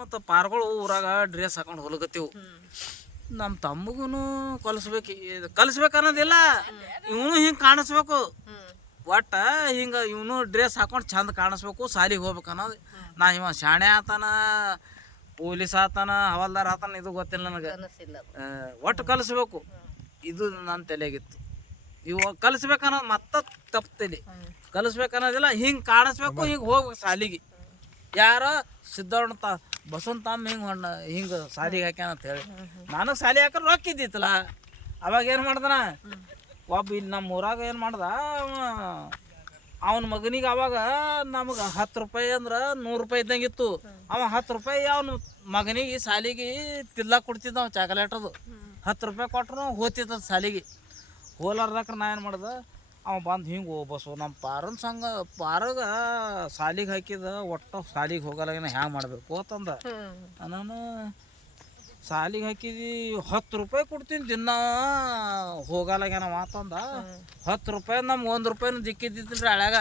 ಮತ್ತು ಪಾರ್ಗಳು ಊರಾಗ ಡ್ರೆಸ್ ಹಾಕೊಂಡು ಹೊಲಗತ್ತೀವು. ನಮ್ಮ ತಮ್ಮಗೂ ಕಲಿಸ್ಬೇಕು ಅನ್ನೋದಿಲ್ಲ, ಇವನು ಹಿಂಗೆ ಕಾಣಿಸ್ಬೇಕು. ಒಟ್ಟು ಹಿಂಗೆ ಇವನು ಡ್ರೆಸ್ ಹಾಕೊಂಡು ಚಂದ ಕಾಣಿಸ್ಬೇಕು, ಸಾಲಿಗೆ ಹೋಗ್ಬೇಕು ಅನ್ನೋದು. ನಾ ಇವ ಶಾಣೆ ಆತಾನ, ಪೊಲೀಸ್ ಆತಾನ, ಹವಾಲ್ದಾರ್ ಆತಾನ, ಇದು ಗೊತ್ತಿಲ್ಲ ನನಗೆ. ಒಟ್ಟು ಕಲಿಸ್ಬೇಕು, ಇದು ನನ್ನ ತಲೆಯಾಗಿತ್ತು. ಇವಾಗ ಕಲಿಸ್ಬೇಕನ್ನೋದು ಮತ್ತೆ ತಪ್ಪು ತಲೆ. ಕಲಿಸ್ಬೇಕನ್ನೋದಿಲ್ಲ, ಹಿಂಗೆ ಕಾಣಿಸ್ಬೇಕು, ಹಿಂಗೆ ಹೋಗ್ಬೇಕು ಸಾಲಿಗೆ. ಯಾರೋ ಸಿದ್ದಣ್ಣ ಬಸವನ್ ತಮ್ಮ ಹಿಂಗೆ ಸಾಲಿಗೆ ಹಾಕ್ಯಾನ ಅಂತ ಹೇಳಿ ನನಗೆ ಸಾಲಿ ಹಾಕ್ರೆ ರೊಕ್ಕ ಇದ್ದಿತ್ತಲ್ಲ. ಅವಾಗ ಏನು ಮಾಡ್ದಾನ ಒಬ್ಬ ಇಲ್ಲಿ ನಮ್ಮ ಊರಾಗ ಏನು ಮಾಡ್ದ, ಅವನ ಮಗನಿಗೆ ಅವಾಗ ನಮಗೆ 10 ರೂಪಾಯಿ ಅಂದ್ರೆ 100 ರೂಪಾಯಿ ಇದ್ದಂಗಿತ್ತು. ಅವ 10 ರೂಪಾಯಿ ಅವನ ಮಗನಿಗೆ ಸಾಲಿಗೆ ತಿನ್ಲಾಕ ಕೊಡ್ತಿದ್ದ. ಅವ ಚಾಕ್ಲೇಟದು 10 ರೂಪಾಯಿ ಕೊಟ್ಟರು ಹೋಗ್ತಿದ್ದ ಸಾಲಿಗೆ. ಹೋಲಾರ್ದಕ್ರೆ ನಾ ಏನು ಮಾಡ್ದೆ, ಅವ ಬಂದು ಹಿಂಗೆ ಬಸ್ಸು ನಮ್ಮ ಪಾರನ ಸಂಘ ಪಾರಗ ಸಾಲಿಗೆ ಹಾಕಿದ, ಒಟ್ಟು ಸಾಲಿಗೆ ಹೋಗಲಾಗೇನ ಹ್ಯಾಂಗೆ ಮಾಡಬೇಕು ಅಂತಂದ. ನಾನು ಸಾಲಿಗೆ ಹಾಕಿದಿ 10 ರೂಪಾಯಿ ಕೊಡ್ತೀನಿ ದಿನ, ಹೋಗಲಾಗೇನ ಮಾತಂದ. 10 ರೂಪಾಯಿ ನಮ್ಗೆ 1 ರೂಪಾಯಿನೂ ದಿಕ್ಕಿದ್ದಿದ್ರಿ ಹಳ್ಯಾಗ.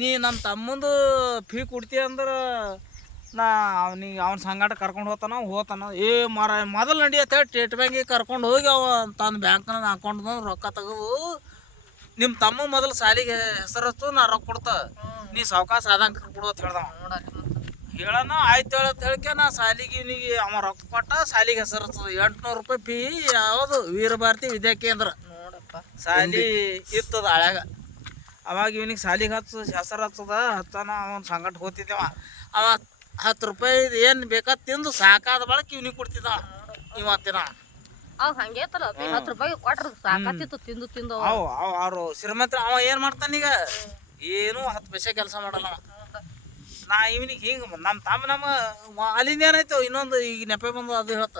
ನೀ ನಮ್ಮ ತಮ್ಮಂದು ಫೀ ಕೊಡ್ತೀಯ ಅಂದ್ರೆ ನಾ ಅವ್ನ ಸಂಗಾಟ ಕರ್ಕೊಂಡು ಹೋತಾನ. ಮೊದಲು ನಡಿ ಅಂತ ಹೇಳಿ ಸ್ಟೇಟ್ ಬ್ಯಾಂಕಿಗೆ ಕರ್ಕೊಂಡು ಹೋಗಿ ಅವ ತನ್ನ ಬ್ಯಾಂಕ್ನ ಅಕೌಂಟ್ ರೊಕ್ಕ ತೆಗೆದು, ನಿಮ್ಮ ತಮ್ಮ ಮೊದಲು ಸಾಲಿಗೆ ಹೆಸರು ಹಚ್ಚು, ನಾ ರೊಕ್ಕ ಕೊಡ್ತ, ನೀ ಸಾವ್ಕಾಸ ಆದಂಗೆ ಕೊಡು ಅಂತ ಹೇಳ್ದವ. ಹೇಳೋಣ ಆಯ್ತು ಹೇಳತ್ ಹೇಳಿಕೆ ನಾ ಸಾಲಿಗೆ ಇವನಿಗೆ ಅವ ರೊಕ್ಕ ಕೊಟ್ಟ ಸಾಲಿಗೆ ಹೆಸರು ಹಚ್ಚದ. 800 ರೂಪಾಯಿ ಫೀ. ಯಾವುದು ವೀರಭಾರತಿ ವಿದ್ಯಾ ಕೇಂದ್ರ ಸಾಲಿ ಇರ್ತದ ಹಳ್ಯಾಗ. ಅವಾಗ ಇವನಿಗೆ ಸಾಲಿಗೆ ಹೆಸರು ಹಚ್ಚನ ಅವನ ಸಂಗಟ ಹೋಗ್ತಿದ್ದೇವ. ಅವ 10 ರೂಪಾಯಿ ಏನು ಬೇಕಾದ ತಿಂದು ಸಾಕಾದ ಬಳಕ ಇವ್ನಿಗೆ ಕೊಡ್ತಿದ್ದ. ಇವತ್ತಿನ ಅವ್ರು ಶ್ರೀಮಂತರ. ಅವ ಏನು ಮಾಡ್ತಾನೀಗ, ಏನು 10 ಪೈಸೆ ಕೆಲಸ ಮಾಡಲ್ಲ. ನಾ ಇವನಿಗೆ ಹಿಂಗೆ ನಮ್ಮ ತಮ್ಮ ಅಲ್ಲಿಂದ ಏನಾಯ್ತು ಇನ್ನೊಂದು ಈಗ ನೆಪೆ ಬಂದು ಅದು ಹೇಳ್ತ.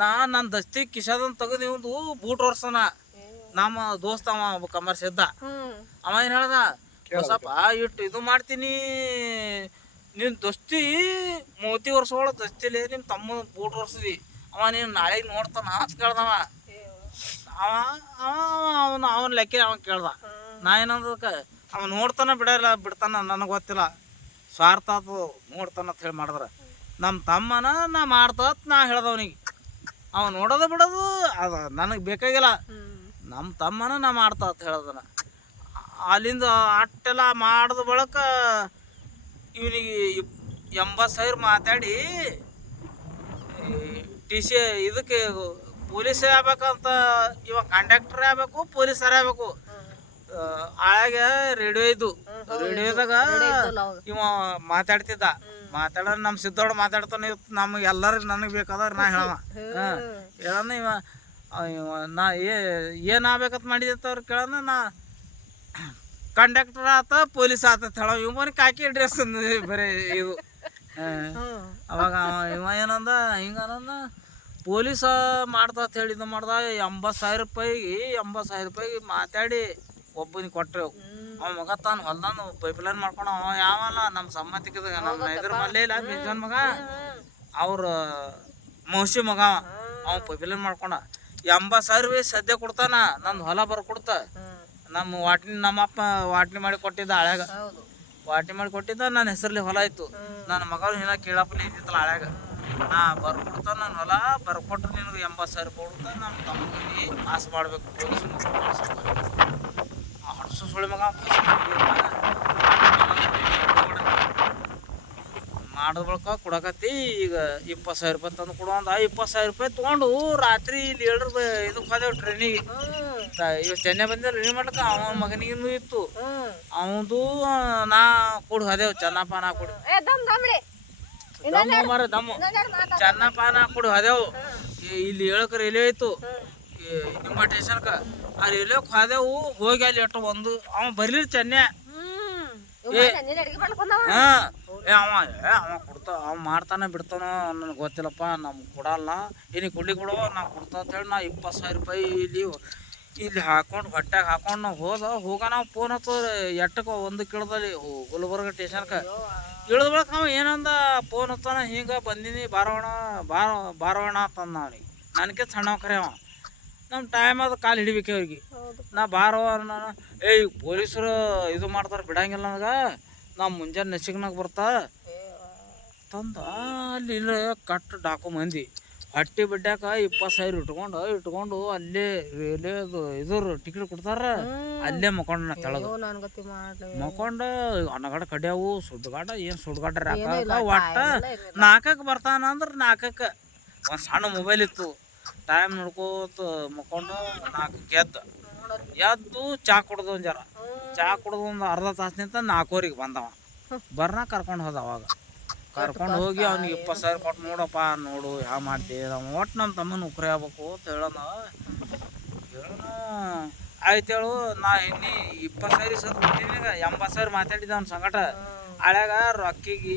ನನ್ನ ದಸ್ತಿ ಕಿಶಾದಂತ ತೆಗೆದು ಇವಂದು ಬೂಟ್ ವರ್ಷನ ನಮ್ಮ ದೋಸ್ತ ಅವ ಕಮರ್ಸ್ ಇದ್ದ. ಅವ ಏನು ಹೇಳ್ದ, ಹೊಸಪ್ಪ ಇಟ್ಟು ಇದು ಮಾಡ್ತೀನಿ, ನಿನ್ನ ದಸ್ತಿ 30 ವರ್ಷ ಒಳಗೆ ದಸ್ತಿಲಿ ನಿಮ್ಮ ತಮ್ಮ ಬೂಟ್ ವರ್ಷದಿ, ಅವ ನೀನು ನಾಳೆಗೆ ನೋಡ್ತಾನ ಅಂತ ಕೇಳ್ದವ. ಅವನ ಲೆಕ್ಕ ಅವ ಕೇಳ್ದ. ನಾ ಏನಂದಕ್ಕೆ ಅವ ನೋಡ್ತಾನ ಬಿಡ್ತಾನ ನನಗೆ ಗೊತ್ತಿಲ್ಲ, ಸ್ವಾರ್ಥ ಅದು ನೋಡ್ತಾನ ಅಂತ ಹೇಳಿ ಮಾಡಿದ್ರೆ. ನಮ್ಮ ತಮ್ಮನ ನಾ ಮಾಡ್ತತ್ ನಾ ಹೇಳ್ದವನಿಗೆ. ಅವ ನೋಡೋದು ಬಿಡೋದು ಅದು ನನಗೆ ಬೇಕಾಗಿಲ್ಲ, ನಮ್ಮ ತಮ್ಮನ ನಾ ಮಾಡ್ತಾ ಅಂತ ಹೇಳ್ದನ. ಅಲ್ಲಿಂದ ಅಟ್ಟೆಲ್ಲ ಮಾಡಿದ ಬಳಕ ಇವನಿಗೆ 80,000 ಮಾತಾಡಿ TC ಇದಕ್ಕೆ ಪೊಲೀಸೇ ಆಗ್ಬೇಕಂತ. ಇವ ಕಂಡಕ್ಟರ್ ಆಗ್ಬೇಕು, ಪೊಲೀಸರೇ ಆಗ್ಬೇಕು. ಆಳಾಗ ರೇಡಿಯೋ ಇದ್ದು, ರೇಡಿಯೋದಾಗ ಇವ ಮಾತಾಡೋದು ನಮ್ಮ ಸಿದ್ದೋಡ ಮಾತಾಡ್ತಾನೆ. ನಮಗೆ ಎಲ್ಲರಿಗೂ ನನಗೆ ಬೇಕಾದ್ರೆ ನಾ ಹೇಳೋಣ ಇವ ನಾ ಏನು ಆಗ್ಬೇಕಂತ ಮಾಡಿದತ್ತ ಅವ್ರು ಕೇಳೋಣ. ನಾ ಕಂಡಕ್ಟರ್ ಆತ, ಪೊಲೀಸ್ ಆತ ಹೇಳೋ. ಇವನಿಗೆ ಕಾಕಿ ಡ್ರೆಸ್ ಬರೀ ಇದು. ಅವಾಗ ಇವ ಏನಂದ, ಹಿಂಗಂದ ಪೊಲೀಸ ಮಾಡ್ತಾ ಅಂತ ಹೇಳಿದ್ದು ಮಾಡ್ದ. 80,000 ರೂಪಾಯಿಗೆ ಮಾತಾಡಿ ಒಬ್ಬನಿಗೆ ಕೊಟ್ಟರು. ಅವ ಮಗ ತಾನು ಹೊಲ್ದಾನು ಪೈಪ್ಲೈನ್ ಮಾಡ್ಕೊಂಡು, ಅವ ಯಾವಲ್ಲ ನಮ್ಮ ಸಮ್ಮತಿಗೆ ನಮ್ಮ ಇದ್ರ ಮಲ್ಲೇ ಇಲ್ಲ ಬಿಜನ್ ಮಗ, ಅವ್ರ ಮೌಸಿ ಮಗ, ಅವ ಪೈಪ್ಲೈನ್ ಮಾಡ್ಕೊಂಡ 80,000 ರೂಪಾಯಿ ಸದ್ಯ ಕೊಡ್ತಾನ. ನಂದು ಹೊಲ ಬರ್ಕೊಡ್ತ. ನಮ್ಮಪ್ಪ ವಾಟ್ನಿ ಮಾಡಿ ಕೊಟ್ಟಿದ್ದ ಹಳ್ಯಾಗ. ವಾಟ್ನಿ ಮಾಡಿ ಕೊಟ್ಟಿದ್ದ, ನನ್ನ ಹೆಸರಲ್ಲಿ ಹೊಲ ಇತ್ತು. ನನ್ನ ಮಗನು ಏನ ಕೇಳಪ್ಪಲ್ಲಿ ಇದ್ದಿತ್ತಲ್ಲ ಹಳ್ಯಾಗ. ನಾ ಬರ್ಕೊಡ್ತ, ನನ್ನ ಹೊಲ ಬರ್ಕೊಟ್ರೆ ನಿನಗೆ 80,000 ಕೊಡ್ತಾ. ನಮ್ಮ ತಮ್ಮನಿಗೆ ಪಾಸ್ ಮಾಡಬೇಕು, ಪೊಲೀಸ್ ಹಡ್ಸು ಸುಳಿ ಮಗ ಮಾಡಿದ ಬಳಿಕ ಕೊಡಕತ್ತಿ. ಈಗ 20,000 ರೂಪಾಯಿ ತಂದು ಕೊಡುವಂದ. 20,000 ರೂಪಾಯಿ ತೊಗೊಂಡು ರಾತ್ರಿ ಇಲ್ಲಿ 7 ರೂಪಾಯಿ ಇದಕ್ಕೆ ಹೋದೆವು ಟ್ರೈನಿಗೆ. ಇವ್ ಚೆನ್ನೈ ಬಂದ ರೆಡಿ ಮಾಡ್ಲಕ್ಕ ಅವನ ಮಗನಿಗೂ ಇತ್ತು. ಅವನದು ನಾ ಕೊಡು ಹೋದೆವು. ಚೆನ್ನಪಾನ ಕೊಡು ದಮ್ಮು ಚೆನ್ನಪಾನ ಕೊಡು ಹೋದೆವು. ಇಲ್ಲಿ 7ಕ್ಕೆ ರೈಲ್ವೆ ಇತ್ತು ನಿಮ್ಮ ಸ್ಟೇಷನ್ಗೆ. ಆ ರೈಲ್ವೆಗೆ ಹೋದೆವು. ಹೋಗಿ ಅಲ್ಲಿ ಎಟ್ಟು ಒಂದು ಅವ ಬರ್ಲಿಲ್ಲ ಚೆನ್ನೈ. ಅವ ಕೊಡ್ತಾ, ಅವ ಮಾಡ್ತಾನೆ ಬಿಡ್ತಾನೋ ನನಗೆ ಗೊತ್ತಿಲ್ಲಪ್ಪ. ನಮ್ಗೆ ಕೊಡಲ್ಲ, ಏನಿಗೆ ಕೊಡುವ ನಾ ಕೊಡ್ತಾ ಅಂತ ಹೇಳಿ ನಾ 20,000 ರೂಪಾಯಿ ಇಲ್ಲಿ ಹಾಕೊಂಡು ಹೊಟ್ಟೆಗೆ ಹಾಕೊಂಡು ನಾವು ಹೋಗ ನಾವು ಫೋನ್ ಹತ್ತದ. ಎಟ್ಟಕ್ಕೆ 1 ಕಿಲೋದಲ್ಲಿ ಗುಲ್ಬರ್ಗ ಸ್ಟೇಷನ್ಗೆ ಇಳಿದ ಬಳಕ ಅವ ಏನಂದ ಫೋನ್ ಹತ್ತಾನ, ಹಿಂಗೆ ಬಂದೀನಿ ಬಾರೋಣ ಅಂತಂದ. ಅವನಿಗೆ ನನಗೆ ಸಣ್ಣ ಕರೆ ಅವ. ನಮ್ಮ ಟೈಮ್ ಅದು ಕಾಲು ಹಿಡಿಬೇಕು ಅವ್ರಿಗೆ. ನಾ ಬಾರೋ ನಾನು ಪೊಲೀಸರು ಇದು ಮಾಡ್ತಾರೆ ಬಿಡಂಗಿಲ್ಲ ನನಗೆ. ನಾ ಮುಂಜಾನೆ ನೆಸಿಗ್ನಾಗ ಬರ್ತಾ ತಂದ ಅಲ್ಲಿ ಇಲ್ಲ ಕಟ್ಟು ಡಾಕು ಮಂದಿ ಹಟ್ಟಿ ಬಡ್ಡ್ಯಾಕ 20,000 ಇಟ್ಕೊಂಡು ಅಲ್ಲೇ ರೇಲೆ ಇದ್ರ ಟಿಕೆಟ್ ಕೊಡ್ತಾರ ಅಲ್ಲೇ ಮಕ್ಕೊಂಡ ತೆಳಗ ಮಕ್ಕೊಂಡ ಅನ್ನಗಡ ಕಡ್ಯಾವು ಸುಡ್ಗಾಡ ಏನು ಸುಡ್ಗಾಡ್ರಿ ಹಾಕ ಒಟ್ಟ 4ಕ್ಕೆ ಬರ್ತಾನ ಅಂದ್ರೆ 4ಕ್ಕೆ ಒಂದು ಸಣ್ಣ ಮೊಬೈಲ್ ಇತ್ತು ಟೈಮ್ ನೋಡ್ಕೋತ ಮಕ್ಕೊಂಡು 4ಕ್ಕೆ ಎದ್ದು ಚಾ ಕುಡ್ದು ಒಂದು ಜರ ಚಾ ಕುಡ್ದು ಒಂದು ಅರ್ಧ ತಾಸು ನಿಂತ 4:00 ಬಂದವ ಬರ್ನ ಕರ್ಕೊಂಡು ಹೋದ ಅವಾಗ ಕರ್ಕೊಂಡು ಹೋಗಿ ಅವ್ನಿಗೆ 20,000 ಕೊಟ್ಟು ನೋಡಪ್ಪ ನೋಡು ಯಾವ ಮಾಡ್ತೀವಿ ನಾವು ಒಟ್ಟು ನಮ್ಮ ತಮ್ಮ ನೌಕರಿ ಆಗ್ಬೇಕು ಅಂತ ಹೇಳೋಣ ಆಯ್ತು ಹೇಳು ನಾ ಇನ್ನಿ 20,000 ಸತ್ ಕೊಟ್ಟಿನಿ 80,000 ಮಾತಾಡಿದ ಅವ್ನ ಸಂಗಟ ಹಳ್ಯಾಗ ರೊಕ್ಕಿಗೆ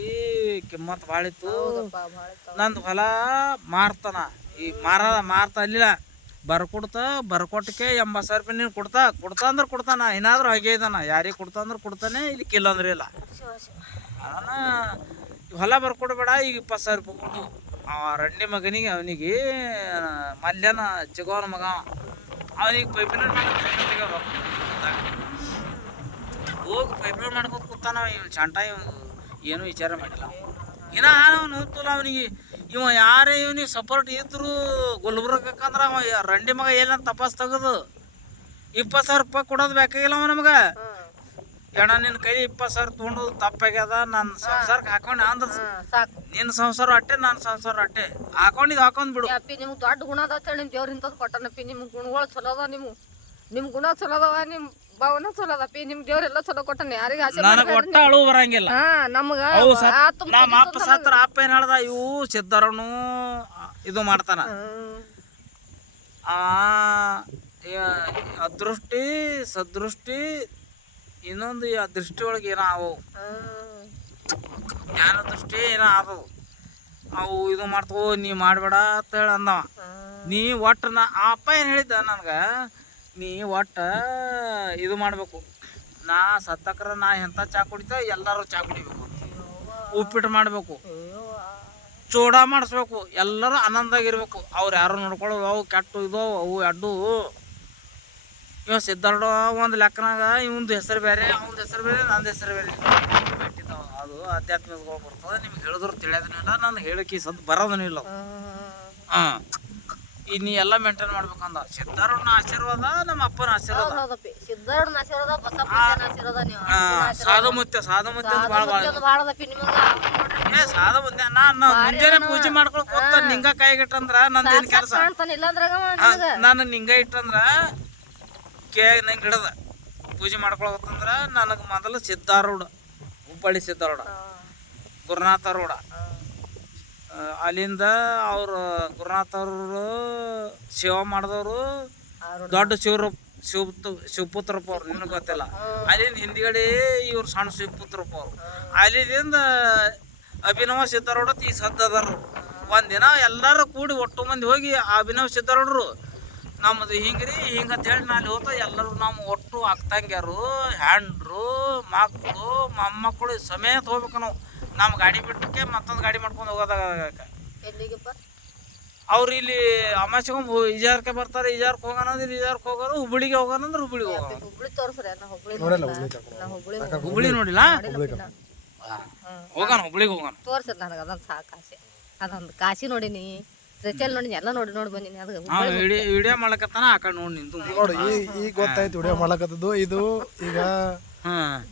ಕಿಮ್ಮತ್ತು ಭಾಳ ಇತ್ತು ನಂದು ಹೊಲ ಮಾರ್ತಾನ ಈ ಮಾರ್ತಾ ಅಲ್ಲಿಲ್ಲ ಬರ್ಕೊಟ್ಟಕ್ಕೆ 80,000 ರೂಪಾಯಿ ನೀನು ಕೊಡ್ತಾ ಅಂದ್ರೆ ಕೊಡ್ತಾನ ಏನಾದರೂ ಹಾಗೆ ಇದ್ದಾನ ಯಾರಿಗೆ ಕೊಡ್ತಾ ಅಂದ್ರೆ ಕೊಡ್ತಾನೆ ಇಲ್ಲಿ ಕಿಲ್ಲ ಅಂದ್ರೆ ಇಲ್ಲ ನಾನು ಹೊಲ ಬರ್ಕೊಡ್ಬೇಡ ಈಗ 20,000 ರೂಪಾಯಿ ಕೊಡು ಅವ ರಂಡಿ ಮಗನಿಗೆ ಅವನಿಗೆ ಮಲ್ಯನ ಚಿಗೋನ ಮಗ ಅವನಿಗೆ ಪೈಪ್ಲೈನ್ ಹೋಗಿ ಪೈಪ್ಲೈನ್ ಮಾಡ್ಕೊತ ಕೂತಾನ ಇವ್ ಚಂಟ ಏನೂ ವಿಚಾರ ಮಾಡಿಲ್ಲ ಇನ್ನ ಅವನು ಹೋಗ್ತಲ್ಲ ಅವನಿಗೆ ಇವ ಯಾರೇ ಇವನಿಗೆ ಸಪೋರ್ಟ್ ಇದ್ರು ಗುಲ್ಬರ್ಗಕ್ಕಂದ್ರೆ ಅವ ರಂಡಿ ಮಗ ಏನಂತ ತಪಾಸ್ ತೆಗೆದು 20,000 ರೂಪಾಯಿ ಕೊಡೋದು ಬೇಕಾಗಿಲ್ಲ ಅವ ನಮ್ಗೆ ಎಣ್ಣ ನಿನ್ನ ಕೈ 20,000 ತೊಗೊಂಡು ತಪ್ಪಾಗ್ಯದ ನನ್ನ ಸಂಸಾರಕ್ಕೆ ಹಾಕೊಂಡು ಅಂದ್ರೆ ನಿನ್ನ ಸಂಸಾರ ಅಟ್ಟೆ ನನ್ನ ಸಂಸಾರ ಅಟ್ಟೆ ಹಾಕೊಂಡ್ ಬಿಡು ನಿಮ್ಗೆ ದೊಡ್ಡ ಗುಣ ಅದ ನಿಮ್ ದೇವ್ರ ಇಂಥದ್ದು ಕೊಟ್ಟನಪ್ಪಿ ನಿಮ್ಗೆ ಗುಣಗಳು ಚಲೋ ಅದ ನಿಮ್ ಗುಣ ಚಲೋ ಅದಾವ ನಿಮ್ ಭಾವನ ಚಲೋ ಅದಪ್ಪಿ ನಿಮ್ ದೇವ್ರೆಲ್ಲ ಚಲೋ ಕೊಟ್ಟನ ಯಾರಿಗೆ ಆಸೆ ನನಗೆ ಒಟ್ಟ ಅಳು ಬರಂಗಿಲ್ಲ ನಮ್ಗ ನಮ್ಮ ಅಪ್ಪ ಸತ್ರ ಅಪ್ಪ ಏನ್ ಹೇಳ್ದ ಇವು ಸಿದ್ಧಾರನು ಇದು ಮಾಡ್ತಾನ ಅದೃಷ್ಟಿ ಸದೃಷ್ಟಿ ಇನ್ನೊಂದು ಆ ದೃಷ್ಟಿ ಒಳಗೆ ಏನೋ ಅವು ಜ್ಞಾನ ದೃಷ್ಟಿ ಏನೋ ಆದವು ಅವು ಇದು ಮಾಡ್ತವೋ ನೀ ಮಾಡಬೇಡ ಅಂತ ಹೇಳಿ ಅಂದವ ನೀ ಒಟ್ಟು ಆ ಅಪ್ಪ ಏನು ಹೇಳಿದ್ದ ನನಗೆ ನೀ ಒಟ್ಟು ಇದು ಮಾಡಬೇಕು ನಾ ಸತ್ತಕ್ರ ನಾ ಎಂಥ ಚಾ ಕುಡಿತ ಎಲ್ಲರೂ ಚಾ ಕುಡಿಬೇಕು ಉಪ್ಪಿಟ್ಟು ಮಾಡಬೇಕು ಚೂಡ ಮಾಡಿಸ್ಬೇಕು ಎಲ್ಲರೂ ಆನಂದಾಗಿರ್ಬೇಕು ಅವ್ರು ಯಾರು ನೋಡ್ಕೊಳ್ಳೋದು ಅವು ಕೆಟ್ಟು ಇದು ಅವು ಅಡ್ಡು ಇವ ಸಿದ್ಧಾರ್ಡ ಒಂದು ಲೆಕ್ಕನಾಗ ಇವಂದು ಹೆಸರು ಬೇರೆ ಅವನ ಹೆಸರು ಬೇರೆ ನಂದು ಹೆಸರು ಬೇರೆ ಬಿಟ್ಟಿದ್ದಾವ ಅದು ಆಧ್ಯಾತ್ಮಿಕಗಳು ಬರ್ತದೆ ನಿಮ್ಗೆ ಹೇಳಿದ್ರು ತಿಳಿಯೋದನಿಲ್ಲ ನಾನು ಹೇಳಕ್ಕೆ ಸದ್ದು ಬರೋದೂ ಇಲ್ಲ ಹಾಂ ಈಗ ನೀ ಎಲ್ಲ ಮೇಂಟೈನ್ ಮಾಡ್ಬೇಕಂದ ಸಿದ್ಧಾರೂಢನ ಆಶೀರ್ವಾದ ನಮ್ಮ ಅಪ್ಪನ ಆಶೀರ್ವಾದ ಸಾಧು ಮುತ್ಯ ನಾನು ಮುಂಜಾನೆ ಪೂಜೆ ಮಾಡ್ಕೊಳಕ್ ಹೋಗ್ತ ನಿಂಗ ಕೈಗಿಟ್ಟಂದ್ರ ನಂದೇನು ಕೆಲಸ ನಾನು ನಿಂಗ ಇಟ್ಟಂದ್ರ ನಂಗೆ ಹಿಡದ ಪೂಜೆ ಮಾಡ್ಕೊಳಕತ್ತಂದ್ರ ನನಗೆ ಮೊದಲು ಸಿದ್ಧಾರೂಢ ಹುಬ್ಬಳ್ಳಿ ಸಿದ್ಧಾರೂಢ ಗುರುನಾಥರೂಢ ಅಲ್ಲಿಂದ ಅವರು ಗುರುನಾಥರು ಸೇವಾ ಮಾಡಿದವರು ದೊಡ್ಡ ಶಿವಪುತ್ರಪ್ಪ ಅವ್ರು ನಿನಗೆ ಗೊತ್ತಿಲ್ಲ ಅಲ್ಲಿಂದ ಹಿಂದ್ಗಡೆ ಇವ್ರು ಸಣ್ಣ ಶಿವಪುತ್ರಪ್ಪ ಅವರು ಅಲ್ಲಿಂದ ಅಭಿನವ ಸಿದ್ಧಾರೂಢ ಈ ಸದ್ದದರು ಒಂದಿನ ಎಲ್ಲರೂ ಕೂಡಿ ಒಟ್ಟು ಮಂದಿ ಹೋಗಿ ಅಭಿನವ ಸಿದ್ಧಾರೂಢರು ನಮ್ಮದು ಹಿಂಗ್ರಿ ಹಿಂಗಂತ ಹೇಳಿ ನಾನು ಹೋತ ಎಲ್ಲರೂ ನಮ್ಮ ಒಟ್ಟು ಅಕ್ಕಂಗ್ಯಾರು ಹ್ಯಾಂಡ್ರು ಮಕ್ಕಳು ಮೊಮ್ಮಕ್ಕಳು ಸಮೇತ ಹೋಗ್ಬೇಕು ನಾವು ನಮ್ಮ ಗಾಡಿ ಬಿಟ್ಟಕ್ಕೆ ಮತ್ತೊಂದು ಗಾಡಿ ಮಾಡ್ಕೊಂಡು ಹೋಗೋದಾಗ ಅವ್ರು ಇಲ್ಲಿ ಅಮಾಸ್ಯೆಗೊಂದು ಇಜಾರ್ಕೆ ಬರ್ತಾರೆ ಇಜಾರ್ಕೆ ಹೋಗೋಣ ಅಂದ್ರೆ ಇಜಾರ್ಕೆ ಹೋಗೋರು ಹುಬ್ಬಳ್ಳಿಗೆ ಹೋಗೋಣ ಅಂದ್ರೆ ಹುಬ್ಬಳ್ಳಿಗೆ ಹುಬ್ಬಳ್ಳಿ ನೋಡಿಲ್ಲ ಹೋಗೋಣ ಹುಬ್ಬಳ್ಳಿಗೆ ಹೋಗೋಣ ತೋರ್ಸದ್ ನನಗೆ ಅದೊಂದು ಸಾಕು ಆಸೆ ಅದೊಂದು ಕಾಶಿ ನೋಡಿನಿ ರಿಚಲ್ ನೋಡಿ ಎಲ್ಲ ನೋಡಿ ಬಂದಿನಿ ಅದು ವಿಡಿಯೋ ಮಾಡಕತ್ತಾನ ಆ ಕಡೆ ನೋಡಿ ನಿಂತು ನೋಡಿ ಈಗ ಗೊತ್ತಾಯ್ತು ವಿಡಿಯೋ ಮಾಡಕತ್ತದು ಇದು ಈಗ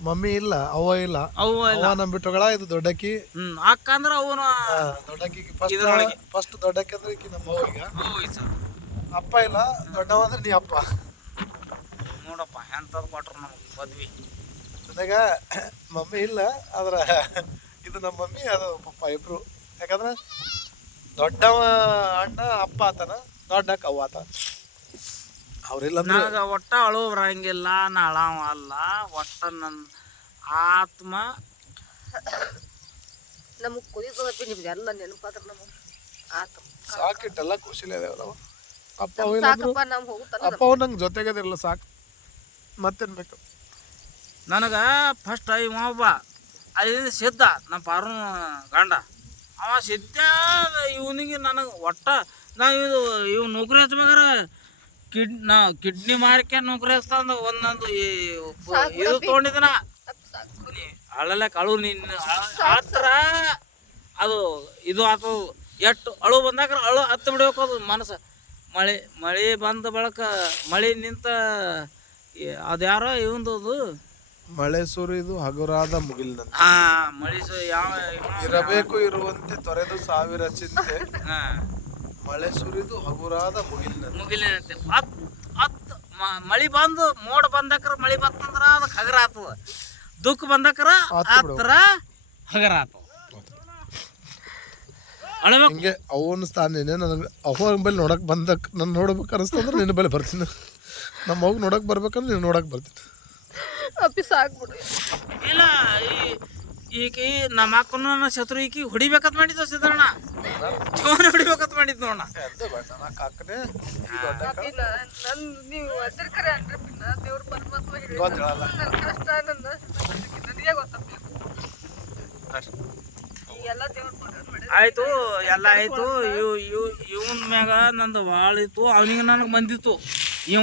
ಮಮ್ಮಿ ಇಲ್ಲ ಅವ್ವ ಇಲ್ಲ ಅವ್ವ ನಮ್ ಬಿಟ್ಟೋಗಳ ಇದು ದೊಡ್ಡಕ್ಕಿ ಅಕ್ಕ ಅಂದ್ರೆ ಅವನ ದೊಡ್ಡಕ್ಕಿ ಫಸ್ಟ್ ದೊಡ್ಡಕ್ಕಿ ಅಂದ್ರೆ ಈಕಿ ನಮ್ಮ ಅವ್ವ ಈಗ ಅಪ್ಪ ಇಲ್ಲ ದೊಡ್ಡವ ಅಂದ್ರೆ ನೀ ಅಪ್ಪ ನೋಡಪ್ಪ ಎಂತದ್ ಕೊಟ್ರು ನಮಗೆ ಮದ್ವಿ ಅದಾಗ ಮಮ್ಮಿ ಇಲ್ಲ ಆದ್ರ ಇದು ನಮ್ಮ ಮಮ್ಮಿ ಅದು ಪಪ್ಪ ಇಬ್ರು ಯಾಕಂದ್ರೆ ದೊಡ್ಡವ ಅಣ್ಣ ಅಪ್ಪ ಆತನ ದೊಡ್ಡಕ್ಕ ಅವ್ವ ಆತ ಅವ್ರಿಲ್ಲ ನನಗೆ ಒಟ್ಟ ಅಳು ಬರಂಗಿಲ್ಲ ನಾ ಅಳವ ಅಲ್ಲ ಒಟ್ಟ ನನ್ನ ಆತ್ಮ ನಮಗೆ ಕುದಿತದಪ್ಪಿ ನಿಮ್ಗೆ ಎಲ್ಲ ನೆನಪಾದ್ರ ನಮಗೆ ಆತ್ಮ ಸಾಕಿಟ್ಟೆಲ್ಲ ಖುಷಿಲೇ ಅದಾವ ಅಪ್ಪ ಅವ್ ನಂಗೆ ಜೊತೆಗದಿರಲ್ಲ ಸಾಕು ಮತ್ತೇನು ಬೇಕು ನನಗೆ ಫಸ್ಟ್ ಇವ ಒಬ್ಬ ಅಲ್ಲಿ ಸಿದ್ಧ ನಮ್ಮ ಪಾರು ಗಂಡ ಅವ ಸಿದ್ಧ ಇವನಿಗೆ ನನಗೆ ಒಟ್ಟ ನಾವು ಇವ್ ನೌಕರಿ ಹಚ್ಬೇಕಾರೆ ಕಿಡ್ನಿ ಮಾರ್ಕೆ ನೌಕರಿ ಹಚ್ತಂದು ಒಂದೊಂದು ಇದು ತೊಗೊಂಡಿದ್ದನ ಅಳಲೆ ಕಳು ನಿನ್ನ ಹತ್ರ ಅದು ಇದು ಆತು ಎಷ್ಟು ಅಳು ಬಂದಾಗ ಅಳು ಹತ್ತು ಬಿಡ್ಬೇಕು ಅದು ಮನಸ್ಸು. ಮಳೆ ಬಂದ ಬಳಕ ಮಳೆ ನಿಂತ ಅದ್ಯಾರೋ ಇವಂದು ಅದು ಮಳೆ ಸುರಿದು ಹಗುರಾದ ಮುಗಿಲಿನಂತೆ ಮಳೆ ಯಾವ ಇರಬೇಕು ಇರುವಂತೆ ತೊರೆದು ಸಾವಿರ ಚಿಂತೆ ಹಾಂ ಮಳೆ ಸುರಿದು ಹಗುರಾದ ಮುಗಿಲಿನಂತೆ ಮಳಿ ಬಂದು ಮೋಡ ಬಂದಕ್ರ ಮಳಿ ಬಂತಂದ್ರ ಅದಕ್ಕೆ ಹಗರ ಆತದ, ದುಃಖ ಬಂದಕ್ರ ಆತರ ಹಗರ ಆತದ. ಅಳಬೇಕು ಹಿಂಗೆ ಅವನ ಸ್ಥಾನೇನೆ ನನಗೆ ಅವನ ಬಳಿ ನೋಡಕ್ ಬಂದಕ್ ನಾನು ನೋಡ್ಬೇಕು ಅನಿಸ್ತಂದ್ರೆ ನಿನ್ನ ಬಳಿ ಬರ್ತೀನಿ. ನಮ್ಮ ಅವ್ಗೆ ನೋಡಕ್ ಬರ್ಬೇಕಂದ್ರೆ ನೀನು ನೋಡಕ್ ಬರ್ತೀನಿ. ಅಪ್ಪಿ ಸಾಕ್ಬಿಡು. ಇಲ್ಲ ಈಕಿ ನಮ್ಮ ಅಕ್ಕನ ನನ್ನ ಶತ್ರು ಈಕಿ ಹೊಡಿಬೇಕಂತ ಮಾಡಿದ್ದ ಸಿದ್ದಣ್ಣ, ಜೀವನ ಹೊಡಿಬೇಕಂತ ಮಾಡಿದ್ ನೋಡ. ಅಪ್ಪಿ ನನ್ ನೀವು ಹೆಸರು ಅನ್ರಿ ದೇವ್ರ ಪರಮಾತ್ಮ ನನ್ನ ಕಷ್ಟ ನನಗೆ ಗೊತ್ತಪ್ಪ. ಎಲ್ಲ ದೇವ್ರ ಮಾಡಿ ಆಯ್ತು, ಎಲ್ಲ ಆಯ್ತು. ಇವನ್ ಮ್ಯಾಗ ನಂದು ಭಾಳ ಇತ್ತು, ಅವನಿಗೆ ನನಗೆ ಬಂದಿತ್ತು.